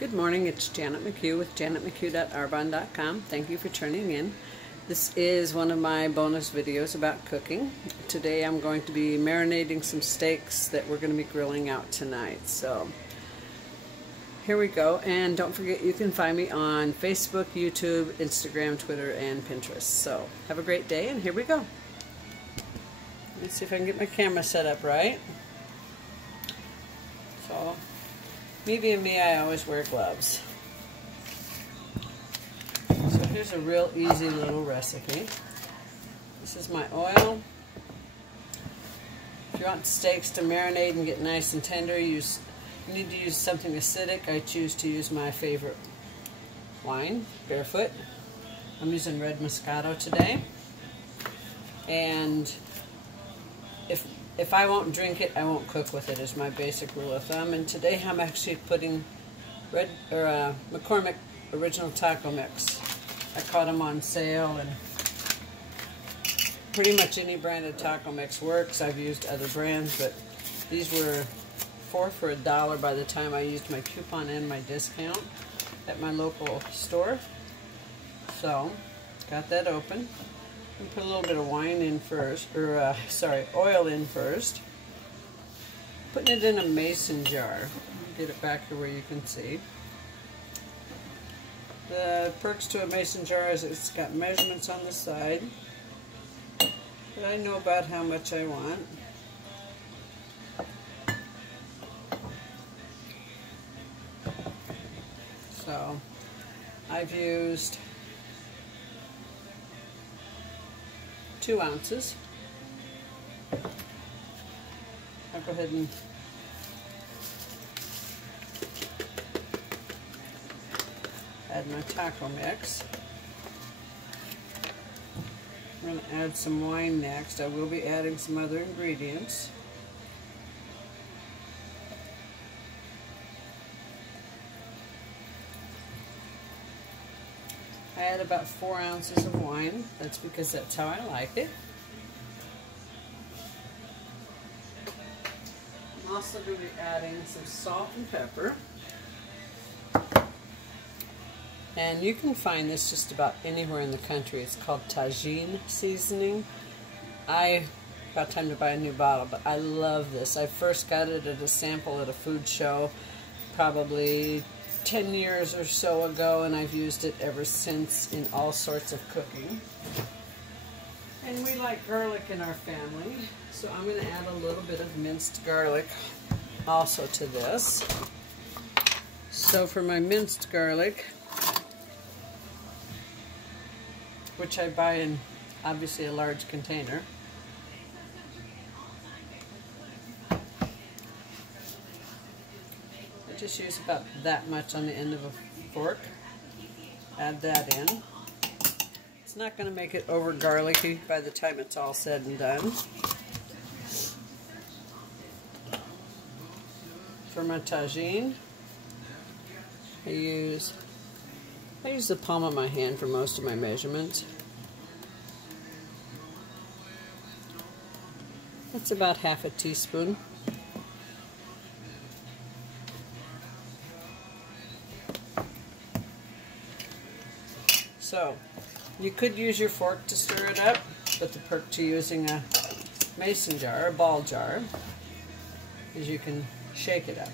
Good morning, it's Janet McHugh with janetmchugh.arbonne.com. Thank you for tuning in. This is one of my bonus videos about cooking. Today I'm going to be marinating some steaks that we're going to be grilling out tonight. So here we go, and don't forget you can find me on Facebook, YouTube, Instagram, Twitter, and Pinterest. So have a great day, and here we go. Let's see if I can get my camera set up right. So me being me, I always wear gloves. So here's a real easy little recipe. This is my oil. If you want steaks to marinate and get nice and tender, you need to use something acidic. I choose to use my favorite wine, Barefoot. I'm using Red Moscato today. And if I won't drink it, I won't cook with it, is my basic rule of thumb. And today I'm actually putting McCormick Original Taco Mix. I caught them on sale, and pretty much any branded taco mix works. I've used other brands, but these were 4 for $1 by the time I used my coupon and my discount at my local store. So, got that open. And put a little bit of wine in first, oil in first. Putting it in a mason jar. Get it back to where you can see. The perks to a mason jar is it's got measurements on the side. But I know about how much I want. So I've used 2 ounces. I'll go ahead and add my taco mix. I'm going to add some wine next. I will be adding some other ingredients. I add about 4 ounces of wine. That's because that's how I like it. I'm also going to be adding some salt and pepper. And you can find this just about anywhere in the country. It's called tagine seasoning. About time to buy a new bottle, but I love this. I first got it at a sample at a food show, probably 10 years or so ago, and I've used it ever since in all sorts of cooking. And we like garlic in our family, so I'm going to add a little bit of minced garlic also to this. So for my minced garlic, which I buy in obviously a large container, just use about that much on the end of a fork. Add that in. It's not going to make it over garlicky by the time it's all said and done. For my tagine, I use the palm of my hand for most of my measurements. That's about half a teaspoon. So, you could use your fork to stir it up, but the perk to using a mason jar, a ball jar, is you can shake it up.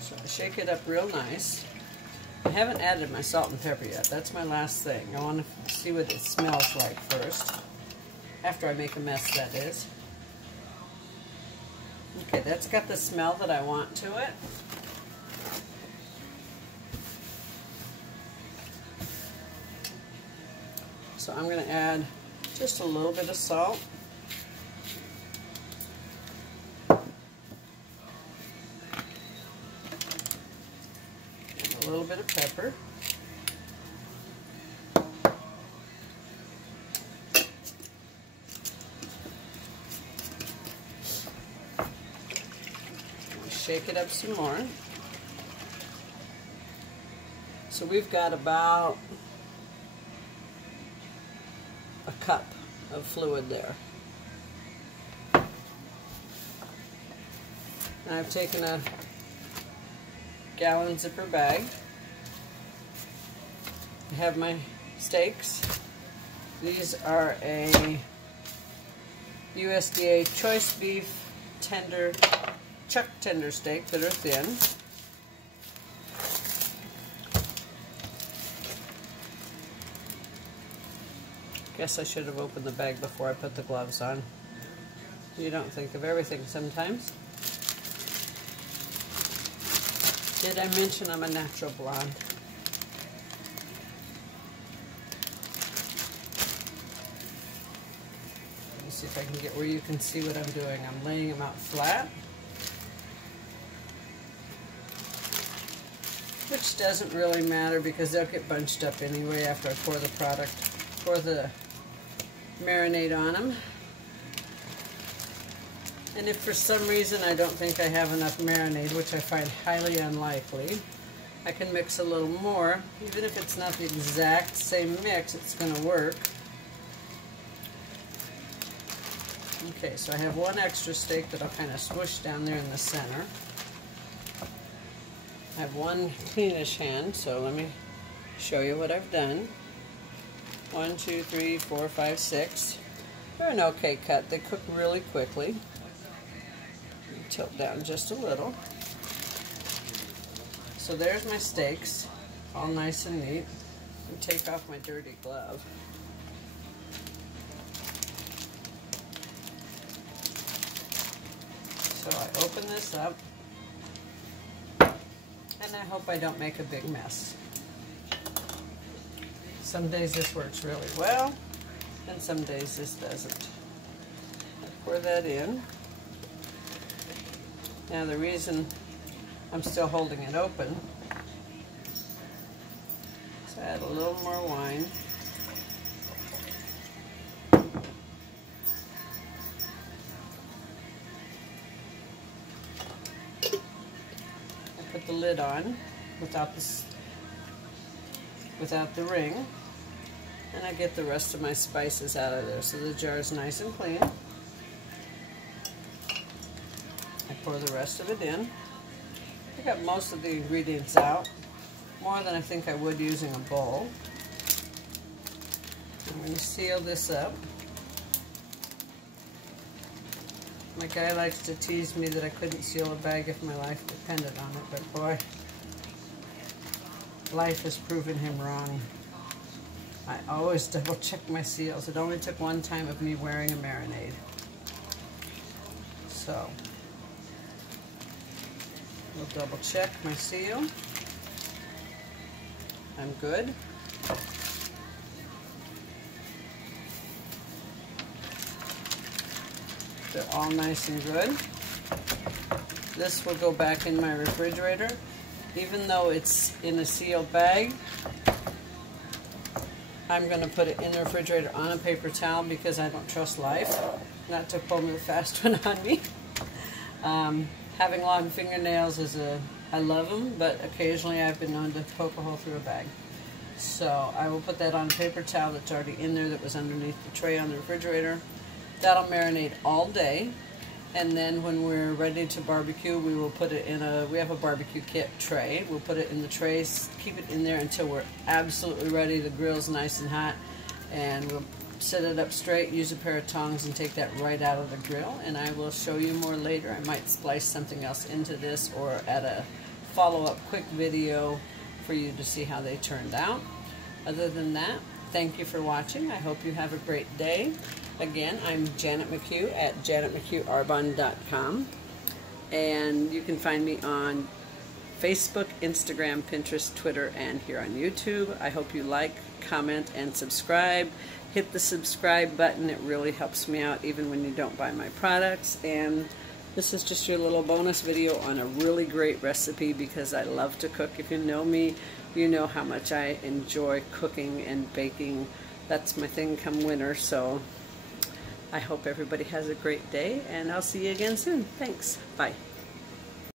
So I shake it up real nice. I haven't added my salt and pepper yet. That's my last thing. I want to see what it smells like first. After I make a mess, that is. Okay, that's got the smell that I want to it. So I'm going to add just a little bit of salt. And a little bit of pepper. Shake it up some more. So we've got about a cup of fluid there. And I've taken a gallon zipper bag. I have my steaks. These are a USDA choice beef tender, chuck tender steak that are thin. Guess I should have opened the bag before I put the gloves on. You don't think of everything sometimes. Did I mention I'm a natural blonde? Let me see if I can get where you can see what I'm doing. I'm laying them out flat, which doesn't really matter because they'll get bunched up anyway after I pour the marinade on them. And if for some reason I don't think I have enough marinade, which I find highly unlikely, I can mix a little more. Even if it's not the exact same mix, it's going to work. Okay, so I have one extra steak that I'll kind of swoosh down there in the center. I have one cleanish hand, so let me show you what I've done. 1, 2, 3, 4, 5, 6. They're an okay cut. They cook really quickly. Tilt down just a little. So there's my steaks, all nice and neat. And take off my dirty glove. So I open this up, and I hope I don't make a big mess. Some days this works really well, and some days this doesn't. I pour that in. Now the reason I'm still holding it open is add a little more wine. I put the lid on without the ring, and I get the rest of my spices out of there so the jar is nice and clean. Pour the rest of it in. I got most of the ingredients out, more than I think I would using a bowl. I'm going to seal this up. My guy likes to tease me that I couldn't seal a bag if my life depended on it, but boy, life has proven him wrong. I always double check my seals. It only took one time of me wearing a marinade. So we'll double check my seal. I'm good. They're all nice and good. This will go back in my refrigerator. Even though it's in a sealed bag, I'm going to put it in the refrigerator on a paper towel because I don't trust life not to pull the fast one on me. Having long fingernails I love them, but occasionally I've been known to poke a hole through a bag. So I will put that on a paper towel that's already in there that was underneath the tray on the refrigerator. That'll marinate all day, and then when we're ready to barbecue, we will put it in we have a barbecue kit tray. We'll put it in the trays, keep it in there until we're absolutely ready. The grill's nice and hot, and we'll set it up straight, use a pair of tongs, and take that right out of the grill. And I will show you more later. I might splice something else into this or add a follow-up quick video for you to see how they turned out. Other than that, thank you for watching. I hope you have a great day. Again, I'm Janet McHugh at janetmchughabonne.com, and you can find me on Facebook, Instagram, Pinterest, Twitter, and here on YouTube. I hope you like, comment, and subscribe. Hit the subscribe button. It really helps me out even when you don't buy my products. And this is just your little bonus video on a really great recipe because I love to cook. If you know me, you know how much I enjoy cooking and baking. That's my thing come winter. So I hope everybody has a great day, and I'll see you again soon. Thanks. Bye.